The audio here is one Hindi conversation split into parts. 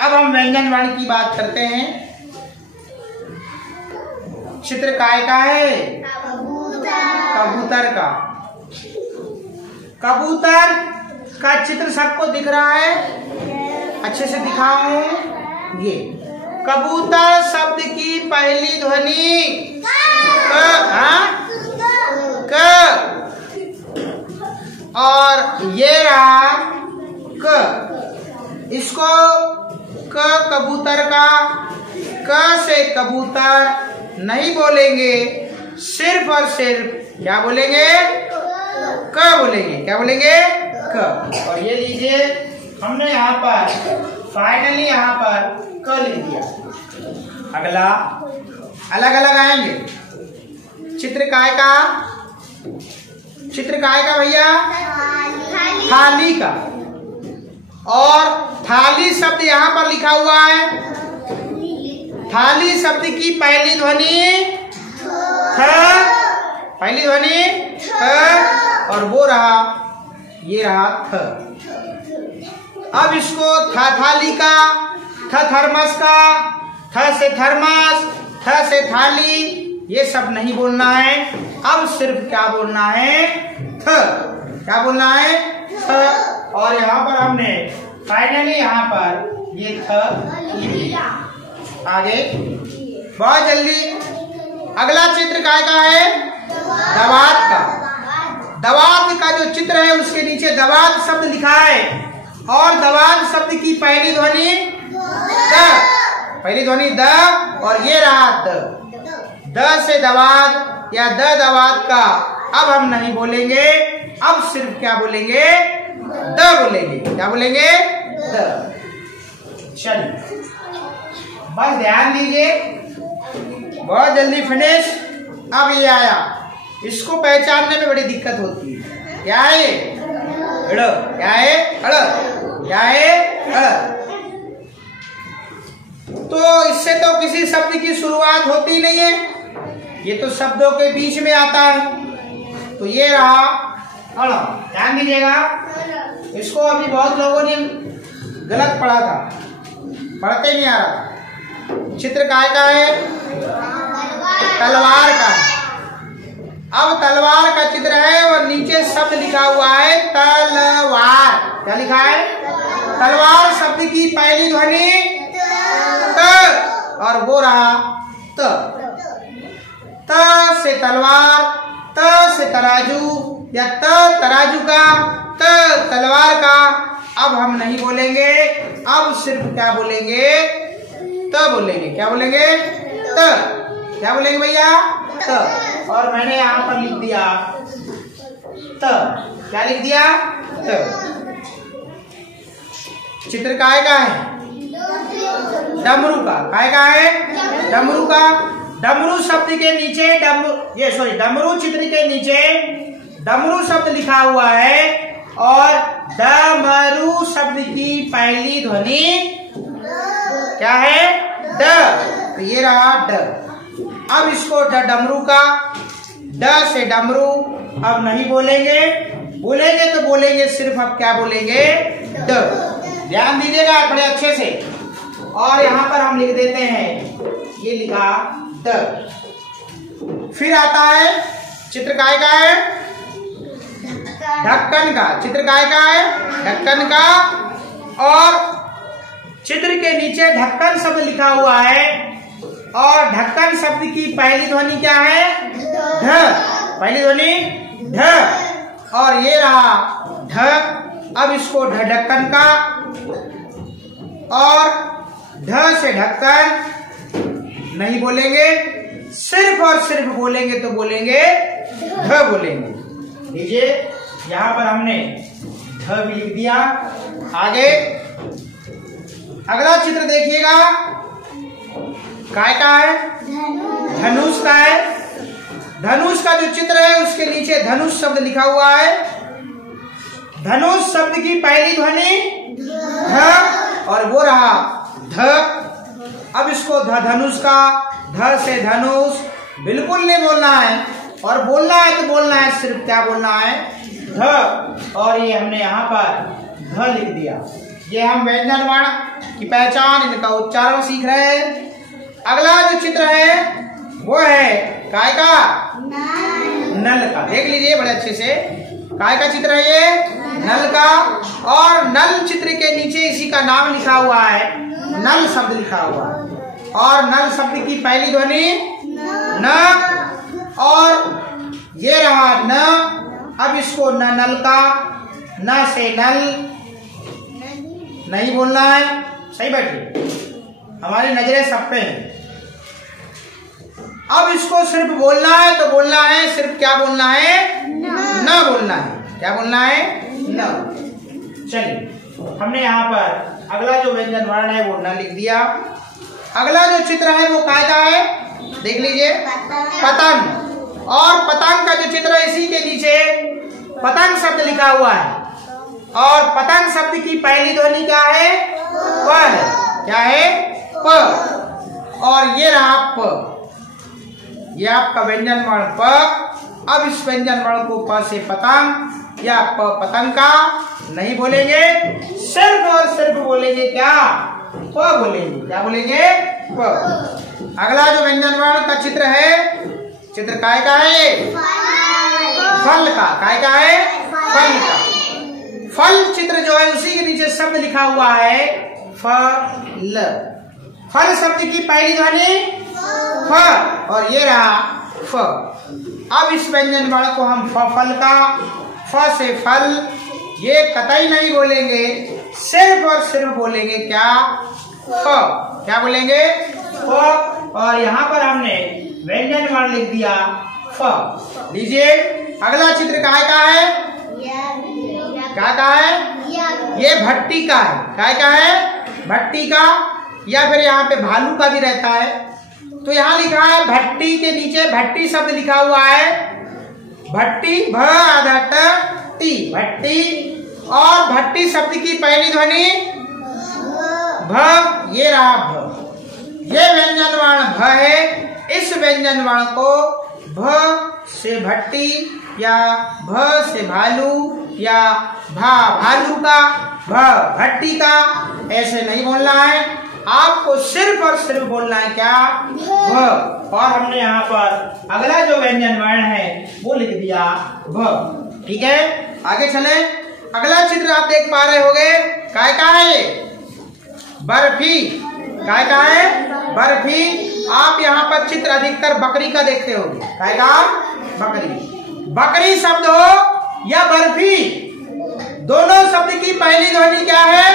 अब हम व्यंजन वर्ण की बात करते हैं। चित्र काय का है? कबूतर का। कबूतर का चित्र सबको दिख रहा है? अच्छे से दिखाऊं। ये कबूतर शब्द की पहली ध्वनि क और ये रहा क। इसको क कबूतर का क से कबूतर नहीं बोलेंगे, सिर्फ और सिर्फ क्या बोलेंगे? क बोलेंगे। क्या बोलेंगे? क। और ये लीजिए, हमने यहाँ पर फाइनली यहाँ पर क लिख दिया। अगला अलग अलग आएंगे। चित्र काय का? चित्र काय का भैया? थाली का। और थाली शब्द यहाँ पर लिखा हुआ है। थाली शब्द की पहली ध्वनि थ, पहली ध्वनि थ, और वो रहा, ये रहा थ। अब इसको थाली का, थ थर्मस का, थ से थर्मस, थ से थाली, ये सब नहीं बोलना है। अब सिर्फ क्या बोलना है? थ। क्या बोलना है? थ। और यहाँ पर हमने फाइनली यहाँ पर ये थ लिख दिया। आगे बहुत जल्दी अगला चित्र काय का है? दवात का। दवात का जो चित्र है उसके नीचे दवात शब्द लिखा है और दवात शब्द की पहली ध्वनि द, पहली ध्वनि द, और ये रहा द। द से दवात या द दवात का अब हम नहीं बोलेंगे, अब सिर्फ क्या बोलेंगे? द बोलेंगे। क्या बोलेंगे? द। चलिए बस ध्यान दीजिए, बहुत जल्दी फिनिश। अब ये आया, इसको पहचानने में बड़ी दिक्कत होती है। क्या है ये? अड़। क्या है? अड़। क्या है? अड़। तो इससे तो किसी शब्द की शुरुआत होती नहीं है, ये तो शब्दों के बीच में आता है। तो ये रहा अड़। ध्यान दीजिएगा, इसको अभी बहुत लोगों ने गलत पढ़ा था, पढ़ते नहीं आ रहा। चित्र काय का है? तलवार का। अब तलवार का चित्र है और नीचे शब्द लिखा हुआ है तलवार। क्या लिखा है? तलवार शब्द की पहली ध्वनि त, और वो रहा त। त से तलवार, त से तराजू या त तराजू का, त तलवार का अब हम नहीं बोलेंगे, अब सिर्फ क्या बोलेंगे? त बोलेंगे। क्या बोलेंगे? त। क्या बोलेंगे भैया? त। और मैंने यहाँ पर लिख दिया त। क्या लिख दिया? त। चित्र काय का है? डमरू का। काय का है? डमरू का। डमरू शब्द के नीचे डमरू चित्र के नीचे डमरू शब्द लिखा हुआ है और डमरू शब्द की पहली ध्वनि क्या है? ड। तो ये रहा ड। अब इसको डमरू का, ड से डमरू अब नहीं बोलेंगे, बोलेंगे तो बोलेंगे सिर्फ अब क्या बोलेंगे? ड। ध्यान दीजिएगा बड़े अच्छे से। और यहाँ पर हम लिख देते हैं, ये लिखा ड। फिर आता है चित्र काय का है? ढक्कन का। चित्र काय का है? ढक्कन का। और चित्र के नीचे ढक्कन शब्द लिखा हुआ है और ढक्कन शब्द की पहली ध्वनि क्या है? ढ। पहली ध्वनि ढ। और ये रहा ढ। अब इसको ढक्कन का और ढ से ढक्कन नहीं बोलेंगे, सिर्फ और सिर्फ बोलेंगे तो बोलेंगे ढ बोलेंगे। लीजिए यहाँ पर हमने ढ भी लिख दिया। आगे अगला चित्र देखिएगा, काय का है? धनुष का है। धनुष का जो चित्र है उसके नीचे धनुष शब्द लिखा हुआ है। धनुष शब्द की पहली ध्वनि ध और वो रहा ध। अब इसको धनुष का, ध से धनुष बिल्कुल नहीं बोलना है, और बोलना है तो बोलना है, सिर्फ क्या बोलना है? ध। और ये हमने यहाँ पर ध लिख दिया। ये हम व्यंजन वर्ण की पहचान, इनका उच्चारण सीख रहे हैं। अगला जो चित्र है वो है काय का, नल का। देख लीजिए बड़े अच्छे से, काय का चित्र है ये, नल का। और नल चित्र के नीचे इसी का नाम लिखा हुआ है, नल शब्द लिखा हुआ है। और नल शब्द की पहली ध्वनि न, और ये रहा न। अब इसको न नल का, न से नल नहीं बोलना है। सही बैठिए, हमारी नजरें सब पे हैं। अब इसको सिर्फ बोलना है तो बोलना है, सिर्फ क्या बोलना है, न बोलना है। क्या बोलना है, न। चलिए, हमने यहाँ पर अगला जो व्यंजन वर्ण है वो न लिख दिया। अगला जो चित्र है वो काय का है, देख लीजिए, पतंग। और पतंग का जो चित्र है इसी के नीचे पतंग शब्द लिखा हुआ है। और पतंग शब्द की पहली ध्वनि क्या है, प है। क्या है, प। और ये रहा प, ये आपका व्यंजन वर्ण प। अब इस व्यंजन वर्ण को प से पतंग या प पतंग का नहीं बोलेंगे, सिर्फ और सिर्फ बोलेंगे क्या, प बोलेंगे। क्या बोलेंगे, प। अगला जो व्यंजन वर्ण का चित्र है, चित्र काय का है, फल का। काय का है, फल का। फल चित्र जो है उसी के नीचे शब्द लिखा हुआ है फल। फल शब्द की पहली ध्वनि फ, और ये रहा फ। अब इस व्यंजन वर्ण को हम फल का, फ से फल, ये कतई नहीं बोलेंगे, सिर्फ और सिर्फ बोलेंगे क्या, फ। क्या बोलेंगे, फ। और यहाँ पर हमने व्यंजन वर्ण लिख दिया फ। लीजिए, अगला चित्र काय का है, क्या का है, ये भट्टी का है। काय का है, भट्टी का। या फिर यहाँ पे भालू का भी रहता है। तो यहाँ लिखा है भट्टी के नीचे भट्टी शब्द लिखा हुआ है, भट्टी, भ आधा ट टी, भट्टी। और भट्टी शब्द की पहली ध्वनि भ, ये रहा भ। ये व्यंजन वर्ण भ है। इस व्यंजन वर्ण को भ से भट्टी या भ से भालू या भा भालू का, भ भट्टी का ऐसे नहीं बोलना है। आपको सिर्फ और सिर्फ बोलना है क्या, भ। और हमने यहाँ पर अगला जो व्यंजन वर्ण है वो लिख दिया भ। ठीक है, आगे चले। अगला चित्र आप देख पा रहे होंगे, काय का है ये, बर्फी। काय का है, बर्फी। आप यहाँ पर चित्र अधिकतर बकरी का देखते होंगे। काय का, बकरी। बकरी शब्द हो या बर्फी, दोनों शब्द की पहली ध्वनि क्या है,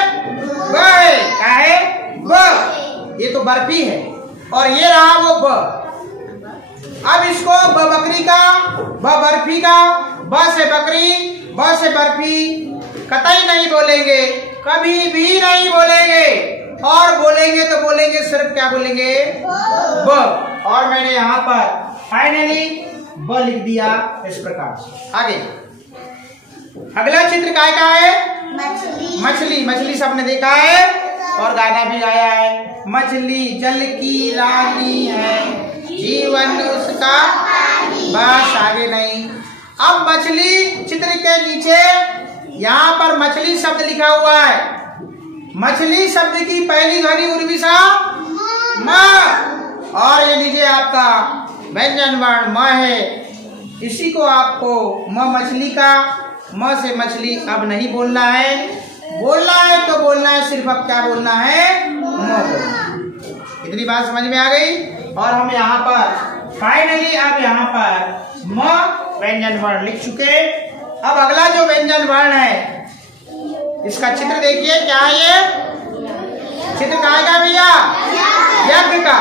ब है। क्या है, ब। ये तो बर्फी है और ये रहा वो ब। अब इसको ब बकरी का, ब बर्फी का, ब से बकरी, ब से बर्फी कतई नहीं बोलेंगे, कभी भी नहीं बोलेंगे। और बोलेंगे तो बोलेंगे सिर्फ क्या बोलेंगे, ब। और मैंने यहाँ पर फाइनली ब लिख दिया इस प्रकार से। आगे अगला चित्र काय का है, मछली। मछली, मछली सबने देखा है और गाना भी गाया है। मछली जल की रानी है, जीवन उसका, बस आगे नहीं। अब मछली चित्र के नीचे यहाँ पर मछली शब्द लिखा हुआ है। मछली शब्द की पहली ध्वनि उर्विसा म, और ये लीजिए आपका व्यंजन वर्ण म है। इसी को आपको म मछली का, म से मछली अब नहीं बोलना है। बोलना है तो बोलना है, सिर्फ अब क्या बोलना है, म। इतनी बात समझ में आ गई। और हम यहाँ पर फाइनली अब यहाँ पर म व्यंजन वर्ण लिख चुके। अब अगला जो व्यंजन वर्ण है इसका चित्र देखिए, क्या है ये चित्र, कहाँ का भैया, यज्ञ का।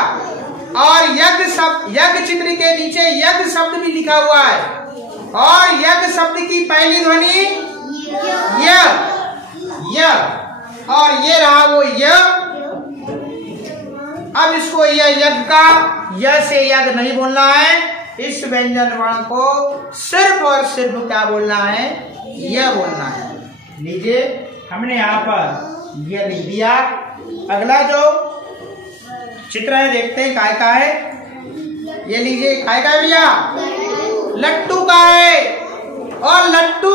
और यज्ञ शब्द, यज्ञ चित्र के नीचे यज्ञ शब्द भी लिखा हुआ है। और यज्ञ शब्द की पहली ध्वनि य, य। और ये रहा वो य। अब इसको यज्ञ का, य से यज्ञ नहीं बोलना है। इस व्यंजन वर्ण को सिर्फ और सिर्फ क्या बोलना है, यह बोलना है। लीजिए, हमने यहाँ पर यह लिख दिया। अगला जो चित्र है देखते हैं काय का है। ये लीजिए, काय का भैया, लट्टू का है। और लट्टू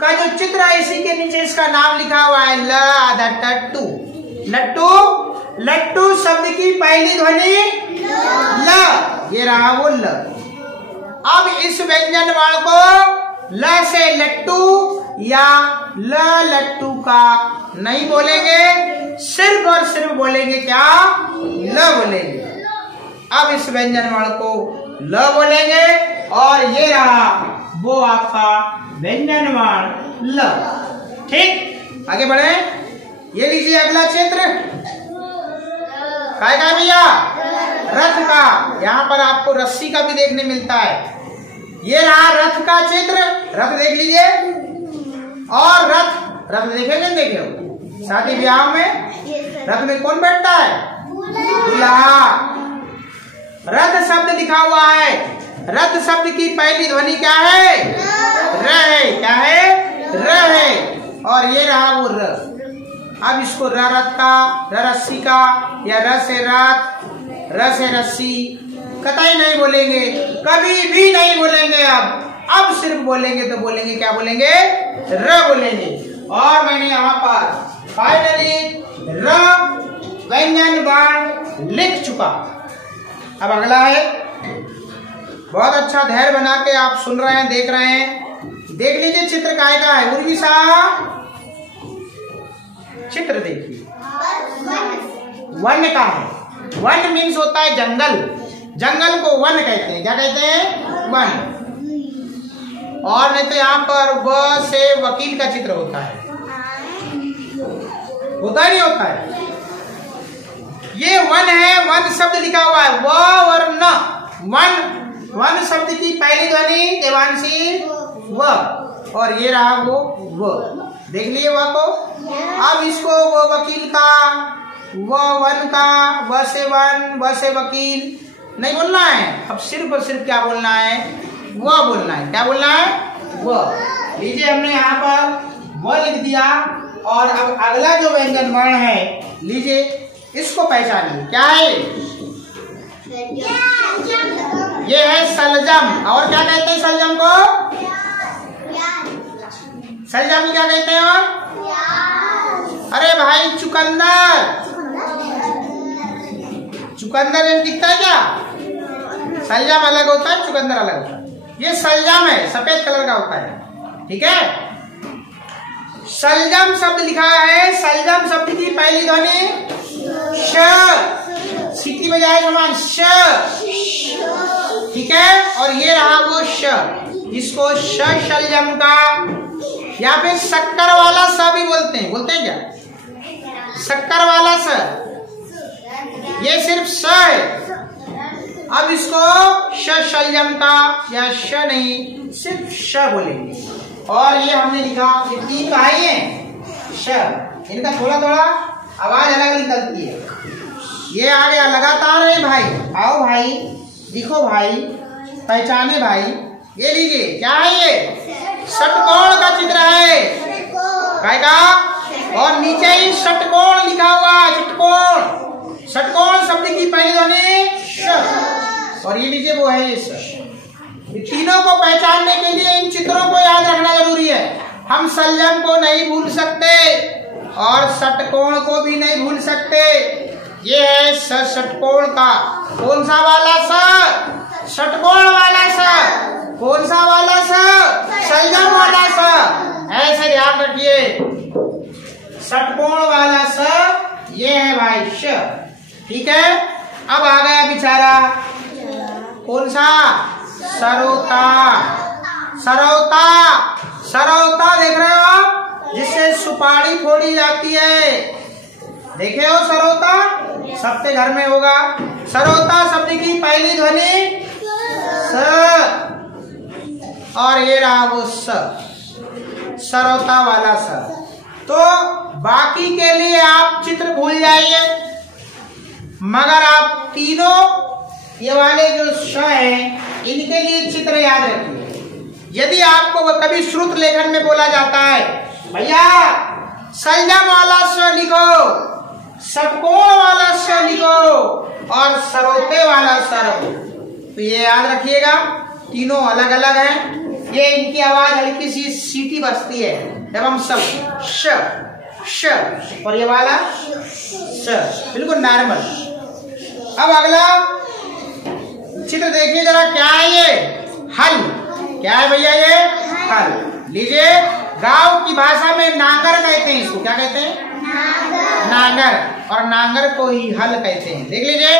का जो चित्र है इसी के नीचे इसका नाम लिखा हुआ है ल आधा टट्टू। लट्टू, लट्टू शब्द की पहली ध्वनि ल, ये रहा वो ल। अब इस व्यंजन वर्ण को ल से लट्टू या ल लट्टू का नहीं बोलेंगे, सिर्फ और सिर्फ बोलेंगे क्या, ल बोलेंगे। अब इस व्यंजन वर्ण को ल बोलेंगे और ये रहा वो आपका व्यंजन वर्ण ल। ठीक, आगे बढ़े। ये लीजिए अगला चित्र, काय का भैया, रथ का। यहाँ पर आपको रस्सी का भी देखने मिलता है। ये रहा रथ का चित्र, रथ देख लीजिए। और रथ देखेंगे, देखे शादी ब्याह में रथ में कौन बैठता है, दूल्हा। रथ शब्द लिखा हुआ है, रथ शब्द की पहली ध्वनि क्या है, र है। क्या है, र है। और ये रहा वो र। अब इसको र रथ का, र रस्सी का या र से रथ, र से रस्सी कतई नहीं बोलेंगे, कभी भी नहीं बोलेंगे। अब सिर्फ बोलेंगे तो बोलेंगे क्या बोलेंगे, र बोलेंगे। और मैंने यहाँ पर फाइनली र व्यंजन वर्ण लिख चुका। अब अगला है, बहुत अच्छा धैर्य बना के आप सुन रहे हैं, देख रहे हैं। देख लीजिए चित्र काय का है, उर्वी साहब चित्र देखिए, वन का है। वन मीन्स होता है जंगल, जंगल को वन कहते हैं। क्या कहते हैं, वन। और नहीं तो यहाँ पर व से वकील का चित्र होता है, होता नहीं होता है। ये वन है, वन शब्द लिखा हुआ है, व और न। वन, वन शब्द की पहली ध्वनि देवांशी व, और ये रहा वो व। देख लिए व को। अब इसको वो वकील का, वो वन का, व से वन, व से वकील नहीं बोलना है। अब सिर्फ और सिर्फ क्या बोलना है, वो बोलना है। क्या बोलना है, वो। लीजिए हमने यहाँ पर वो लिख दिया। और अब अगला जो व्यंजन वर्ण है, लीजिए इसको पहचानिए, क्या है, ये है सलजम। और क्या कहते हैं सलजम को, सलजम क्या कहते हैं, और अरे भाई चुकंदर, चुकंदर दिखता है क्या, सलजम अलग होता है, चुकंदर अलग होता है। ये सलजम है, सफेद कलर का होता है। ठीक है, सलजम शब्द लिखा है। सलजम शब्द की पहली ध्वनि श, सीटी बजाए समान श। ठीक है, और ये रहा वो श, इसको श सलजम का या फिर शक्कर वाला स भी बोलते हैं। बोलते हैं क्या, शक्कर वाला स, ये सिर्फ स है। अब इसको श सलजम का या श नहीं, सिर्फ श बोलेंगे। और ये हमने लिखा, ये तीन का है, ये श, इनका थोड़ा थोड़ा आवाज अलग निकलती है। ये आ गया लगातार है भाई, आओ भाई, दिखो भाई, पहचाने भाई। ये लीजिए क्या है, ये षटकोण का चित्र है, काय का। और नीचे ही षटकोण लिखा हुआ है, षटकोण। षटकोण शब्द की पहली ध्वनि श, और ये लीजिए वो है ये श। तीनों को पहचानने के लिए इन चित्रों को याद रखना जरूरी है। हम सलजम को नहीं भूल सकते और षटकोण को भी नहीं भूल सकते। ये है षटकोण का, कौन सा वाला स, षटकोण वाला स। कौन सा वाला स, सलजम वाला स। ऐसे ध्यान रखिए, षटकोण वाला स ये है भाई श। ठीक है, अब आ गया बेचारा कौन सा, सरौता। सरौता, सरौता देख रहे हो आप, जिससे सुपारी फोड़ी जाती है। देखे हो सरौता, सबके घर में होगा। सरौता शब्द की पहली ध्वनि स, और ये रहा वो स, सरौता वाला स। तो बाकी के लिए आप चित्र भूल जाइए, मगर आप तीनों ये वाले जो श हैं इनके लिए चित्र याद रखिए। यदि आपको वो कभी श्रुत लेखन में बोला जाता है, भैया सलजम वाला स लिखो, षटकोण वाला स लिखो और सरौते वाला स रखो, तो ये याद रखिएगा, तीनों अलग अलग हैं। ये इनकी आवाज हल्की सी सीटी बजती है जब हम सब श श, और ये वाला श, बिल्कुल नॉर्मल। अब अगला चित्र देखिए जरा, क्या है ये? हल। क्या है भैया ये? हल। लीजिए, गांव की भाषा में नांगर कहते हैं इसको। क्या कहते हैं? नांगर। और नांगर को ही हल कहते हैं। देख लीजिए,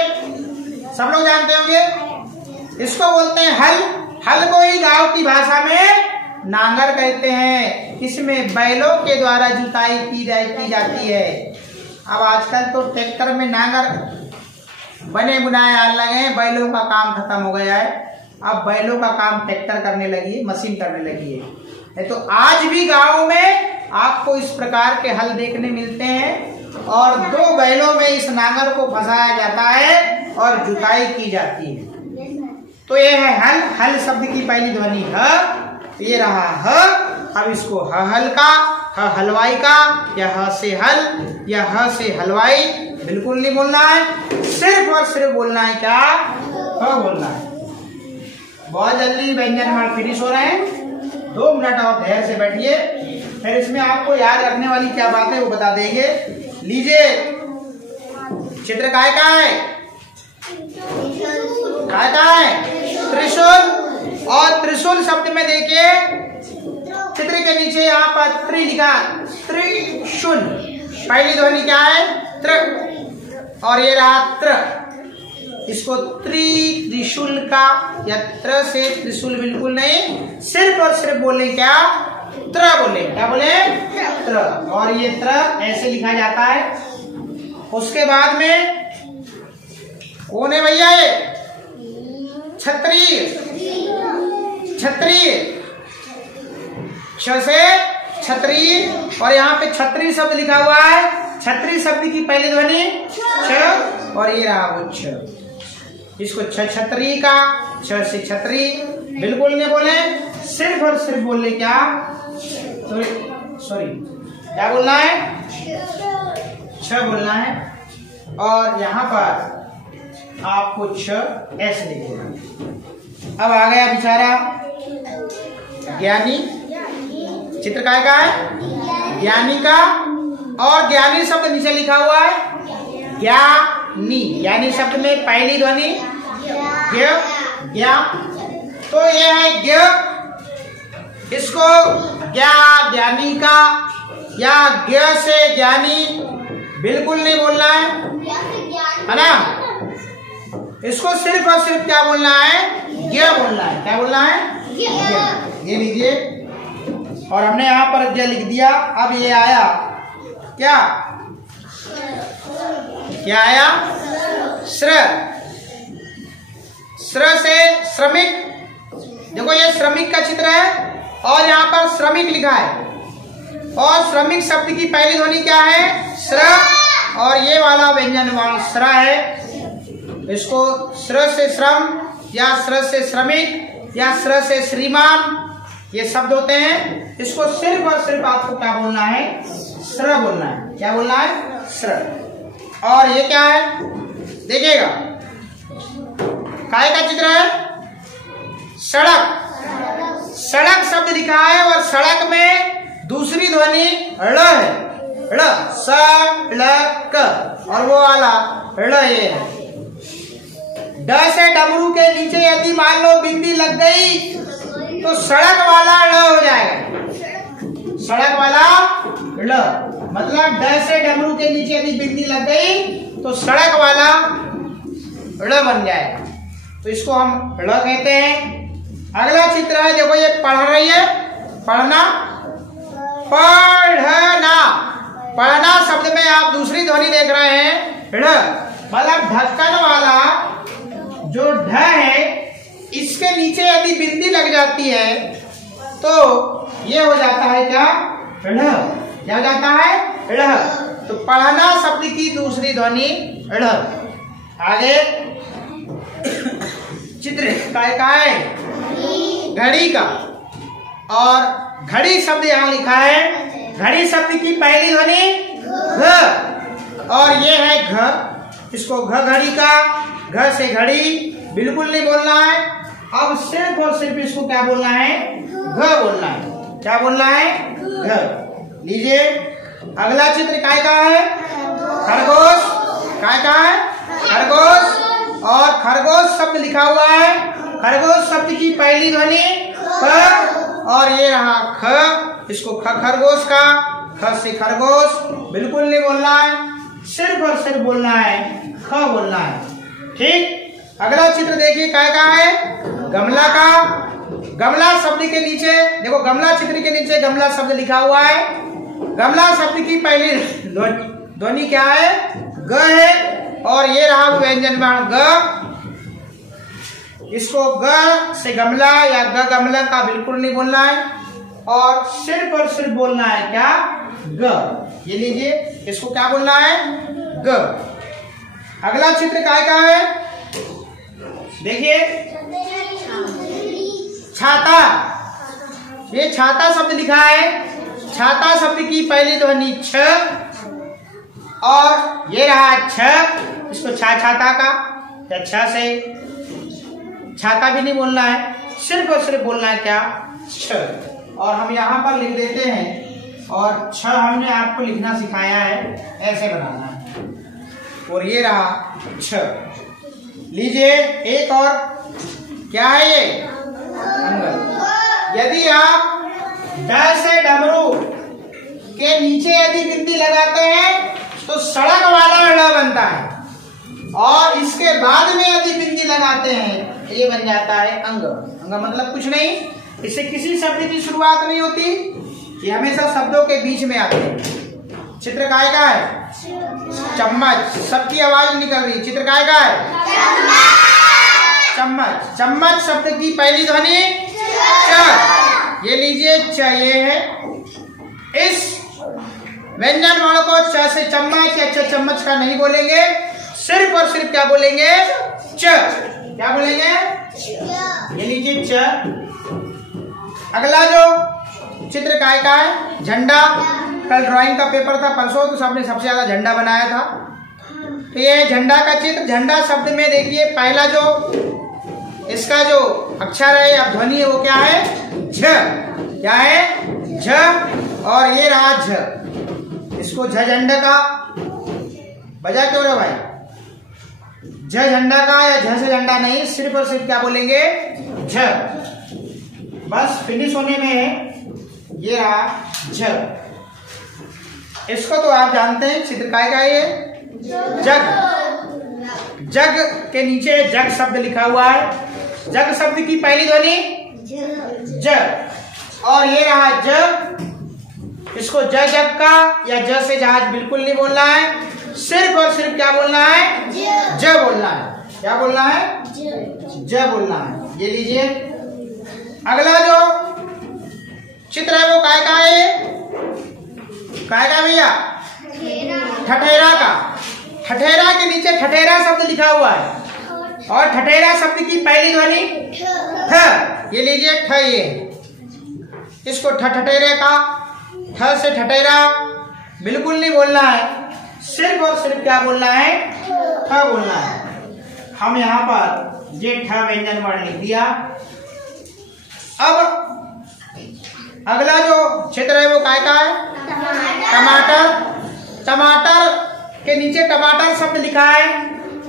सब लोग जानते होंगे, इसको बोलते हैं हल। हल को ही गांव की भाषा में नांगर कहते हैं। इसमें बैलों के द्वारा जुताई की जाती है। अब आजकल तो ट्रैक्टर में नांगर बने बुनाए आने लगे हैं, बैलों का काम खत्म हो गया है। अब बैलों का काम ट्रैक्टर करने लगी है, मशीन करने लगी है। तो आज भी गांव में आपको इस प्रकार के हल देखने मिलते हैं और दो बैलों में इस नांगर को फंसाया जाता है और जुताई की जाती है। तो ये है हल। हल शब्द की पहली ध्वनि ह, ये रहा ह। अब इसको ह हल का, ह हलवाई का, या ह से हल, या ह से हलवाई बिल्कुल नहीं बोलना है। सिर्फ और सिर्फ बोलना है क्या? ह बोलना है। बहुत जल्दी व्यंजन हमारे फिनिश हो रहे हैं। 2 मिनट और धैर्य से बैठिए, फिर इसमें आपको याद रखने वाली क्या बात है वो बता देंगे। लीजिए, चित्र काय का है? काय का है? त्रिशूल। और त्रिशूल शब्द में देखिए, चित्र के नीचे यहाँ पर त्रि लिखा, त्रिशूल। पहली ध्वनि क्या है? त्र। और ये रहा त्र। इसको त्रिशूल का, या त्र से त्रिशूल बिल्कुल नहीं, सिर्फ और सिर्फ बोले क्या? त्र बोले। क्या बोले? त्र। और ये त्र ऐसे लिखा जाता है। उसके बाद में कौन है भैया? ये क्षत्रिय। क्षत्रिय, क्ष से क्षत्रिय। और यहाँ पे क्षत्रिय शब्द लिखा हुआ है। क्षत्रिय शब्द की पहली ध्वनि क्ष, और ये रहा वो क्ष। इसको क्षत्रिय का, क्ष से क्षत्रिय बिल्कुल नहीं बोले, सिर्फ और सिर्फ बोले क्या? सॉरी, क्या बोलना है? क्ष बोलना है। और यहाँ पर आपको क्ष ऐसे लिखेगा। अब आ गया बेचारा ज्ञानी। चित्र काय का है? ज्ञानी का। और ज्ञानी शब्द नीचे लिखा हुआ है ज्ञानी। ज्ञानी शब्द में पहली ध्वनि ज्ञ, ज्ञा। तो ये है ज्ञ। इसको ज्ञा, ज्ञानी का, या ज्ञ से ज्ञानी बिल्कुल नहीं बोलना है ना। इसको सिर्फ और सिर्फ क्या बोलना है? ज्ञ बोलना है। क्या बोलना है? ये लीजिए, और हमने यहाँ पर ज्ञ लिख दिया। अब ये आया क्या? क्या आया? श्र। श्र से श्रमिक। देखो, ये श्रमिक का चित्र है और यहाँ पर श्रमिक लिखा है। और श्रमिक शब्द की पहली ध्वनि क्या है? श्र। और ये वाला व्यंजन वर्ण श्र है। इसको श्र से श्रम, या श्र से श्रमिक, या श्र से श्रीमान, ये शब्द होते हैं। इसको सिर्फ और सिर्फ आपको क्या बोलना है? श्र बोलना है। क्या बोलना है? श्र। और ये क्या है? देखिएगा, काय का चित्र है? सड़क। सड़क शब्द लिखा है और सड़क में दूसरी ध्वनि ड़ है। ड़, सड़क। और वो वाला ड़ ये है। ड से डमरू के नीचे यदि मान लो बिंदी लग गई तो सड़क वाला ड़ हो जाएगा। सड़क वाला ड़, मतलब ड से डमरू के नीचे यदि बिंदी लग गई तो सड़क वाला ड़ बन जाएगा। तो इसको हम ड़ कहते हैं। अगला चित्र है, देखो, ये पढ़ रही है। पढ़ना। पढ़ना। पढ़ना शब्द में आप दूसरी ध्वनि देख रहे हैं ढ़, मतलब ढक्कन वाला जो ढ है, इसके नीचे यदि बिंदी लग जाती है तो ये हो जाता है क्या? ढ़। क्या हो जाता है? ढ़। तो पढ़ना शब्द की दूसरी ध्वनि ढ़। आगे चित्र का है घड़ी का। और घड़ी शब्द यहाँ लिखा है। घड़ी शब्द की पहली ध्वनि घ, और ये है घ। इसको घ घड़ी का, घ से घड़ी बिल्कुल नहीं बोलना है। अब सिर्फ और सिर्फ इसको क्या बोलना है, घ बोलना है। क्या बोलना है, घ। लीजिए अगला चित्र काय का है, खरगोश। काय का है, खरगोश। और खरगोश शब्द लिखा हुआ है। खरगोश शब्द की पहली ध्वनि ख और ये रहा ख। इसको खरगोश का, ख से खरगोश बिल्कुल नहीं बोलना है, सिर्फ और सिर्फ बोलना है, ख बोलना है। ठीक। अगला चित्र देखिए काय का है, गमला का। गमला शब्द के नीचे देखो, गमला चित्र के नीचे गमला शब्द लिखा हुआ है। गमला शब्द की पहली ध्वनि क्या है, ग है। और ये रहा व्यंजन वर्ण ग। इसको ग से गमला या ग गमला का बिल्कुल नहीं बोलना है और सिर्फ बोलना है क्या, ग। ये लीजिए, इसको क्या बोलना है, ग। अगला चित्र काय का है, देखिए छाता। ये छाता शब्द लिखा है। छाता शब्द की पहली ध्वनि छ और ये रहा छ। इसको छाता का या छ से छाता भी नहीं बोलना है, सिर्फ और सिर्फ बोलना है क्या, छ। और हम यहाँ पर लिख देते हैं और छ हमने आपको लिखना सिखाया है, ऐसे बनाना है। और ये रहा छ। लीजिए एक और, क्या है ये, अंगल। यदि आप ड से डमरू के नीचे यदि बिंदी लगाते हैं तो सड़क वाला ड बनता है और इसके बाद में यदि बिंदी लगाते हैं ये बन जाता है अंग। अंग मतलब कुछ नहीं, इससे किसी शब्द की शुरुआत नहीं होती, ये हमेशा शब्दों के बीच में आते हैं। चित्र काय का है, चम्मच। सबकी आवाज निकल रही। चित्र काय का है, चम्मच। चम्मच शब्द की पहली ध्वनि च। ये लीजिए च, ये है। इस व्यंजन वर्ण को च से चम्मच या च चम्मच का नहीं बोलेंगे, सिर्फ और सिर्फ क्या बोलेंगे, च। क्या बोलेंगे, ये लीजिए च। अगला जो चित्र काय का है, झंडा। कल ड्राइंग का पेपर था परसों, तो सबने सबसे ज्यादा झंडा बनाया था। तो ये झंडा का चित्र। झंडा शब्द में देखिए पहला जो इसका जो अक्षर है या ध्वनि है वो क्या है, झ। क्या है, झ। और ये रहा झ। इसको झ झंडा का बजा क्यों रहे भाई, झ झंडा का या झ से झंडा नहीं, सिर्फ और सिर्फ क्या बोलेंगे, झ। बस फिनिश होने में है। ये रहा झ। इसको तो आप जानते हैं, चित्र काय का ये, जग। जग के नीचे जग शब्द लिखा हुआ है। जग शब्द की पहली ध्वनि ज और ये रहा ज। इसको ज जग का या ज से जहाज बिल्कुल नहीं बोलना है, सिर्फ और सिर्फ क्या बोलना है, ज बोलना है। क्या बोलना है, ज बोलना है। ये लीजिए अगला जो चित्र है वो काय का है, काय का भैया, ठठेरा का। ठठेरा के नीचे ठठेरा शब्द लिखा हुआ है और ठठेरा शब्द की पहली ध्वनि ठ। ये लीजिए ठ। ये इसको ठठेरे का, ठ से ठठेरा बिल्कुल नहीं बोलना है, सिर्फ और सिर्फ क्या बोलना है, ठ बोलना है। हम यहाँ पर ये ठ व्यंजन वर्ण लिख दिया। अब अगला जो क्षेत्र है वो काय का है, टमाटर। टमाटर के नीचे टमाटर शब्द लिखा है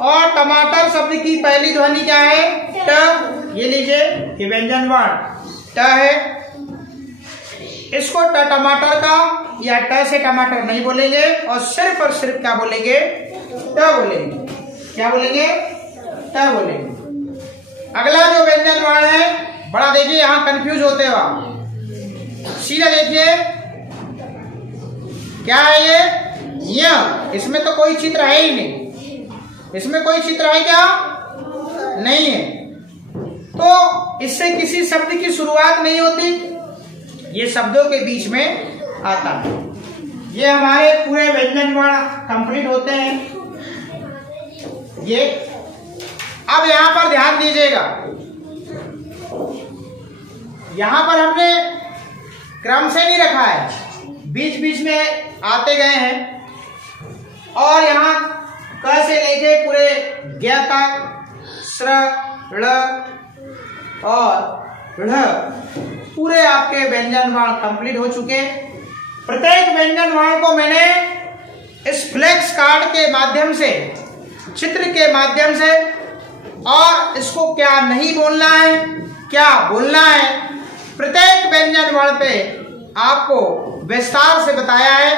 और टमाटर शब्द की पहली ध्वनि क्या है, ट। ये लीजिए ये व्यंजन वर्ण ट है। इसको ट टमाटर का या ट से टमाटर नहीं बोलेंगे और सिर्फ क्या बोलेंगे, ट बोलेंगे। क्या बोलेंगे, ट बोलेंगे। अगला जो व्यंजन वर्ण है, बड़ा देखिए यहाँ कंफ्यूज होते हो आप, सीधा देखिए क्या है ये, य। इसमें तो कोई चित्र है ही नहीं, इसमें कोई चित्र है क्या, नहीं है, तो इससे किसी शब्द की शुरुआत नहीं होती, ये शब्दों के बीच में आता है। ये हमारे पूरे व्यंजन वर्ण कंप्लीट होते हैं। ये अब यहां पर ध्यान दीजिएगा, यहां पर हमने क्रम से नहीं रखा है, बीच बीच में आते गए हैं और यहाँ क से लेके पूरे ज्ञ तक, श्र, ळ और ढ़ पूरे आपके व्यंजन वर्ण कंप्लीट हो चुके। प्रत्येक व्यंजन वर्ण को मैंने इस फ्लैक्स कार्ड के माध्यम से, चित्र के माध्यम से, और इसको क्या नहीं बोलना है, क्या बोलना है, प्रत्येक व्यंजन वर्ण पे आपको विस्तार से बताया है।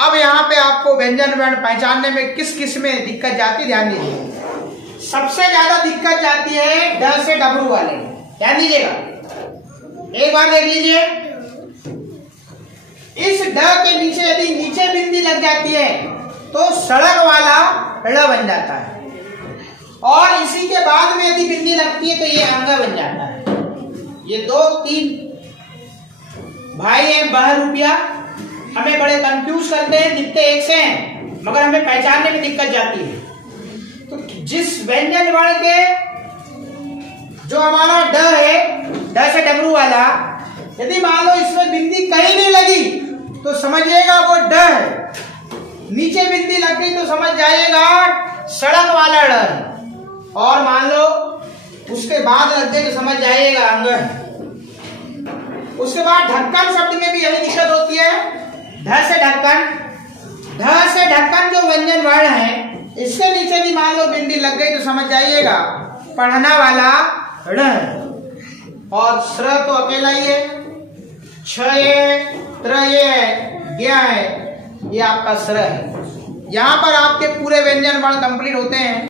अब यहाँ पे आपको व्यंजन वर्ण पहचानने में किस किस में दिक्कत जाती है, ध्यान दीजिए। सबसे ज्यादा दिक्कत जाती है ड से डबरू वाले, ध्यान दीजिएगा। एक बार देख लीजिए, इस ड के नीचे यदि नीचे बिंदी लग जाती है तो सड़क वाला ड़ बन जाता है, और इसी के बाद में यदि बिंदी लगती है तो ये अंग बन जाता है। ये 2-3 भाई हैं बहरूपिया, हमें बड़े कंफ्यूज करते हैं, दिखते एक से हैं मगर हमें पहचानने में दिक्कत जाती है। तो जिस व्यंजन वर्ण के जो हमारा ड है, ड से डमरू वाला, यदि मान लो इसमें बिंदी कहीं नहीं लगी तो समझिएगा वो ड है, नीचे बिंदी लग गई तो समझ जाइएगा सड़क वाला ड है, और मान लो उसके बाद लग गई तो समझ जाइएगा अंग है। उसके बाद ढक्कन शब्द में भी यही दिक्कत होती है, ढ से ढक्कन। ढ से ढक्कन जो व्यंजन वर्ण है, इसके नीचे भी मान लो बिंदी लग गई तो समझ जाइएगा पढ़ना वाला ड़ है। और स्र तो अकेला ही है, छ ये, त्र ये, ज्ञ है, ये आपका स्र है। यहाँ पर आपके पूरे व्यंजन वर्ण कंप्लीट होते हैं।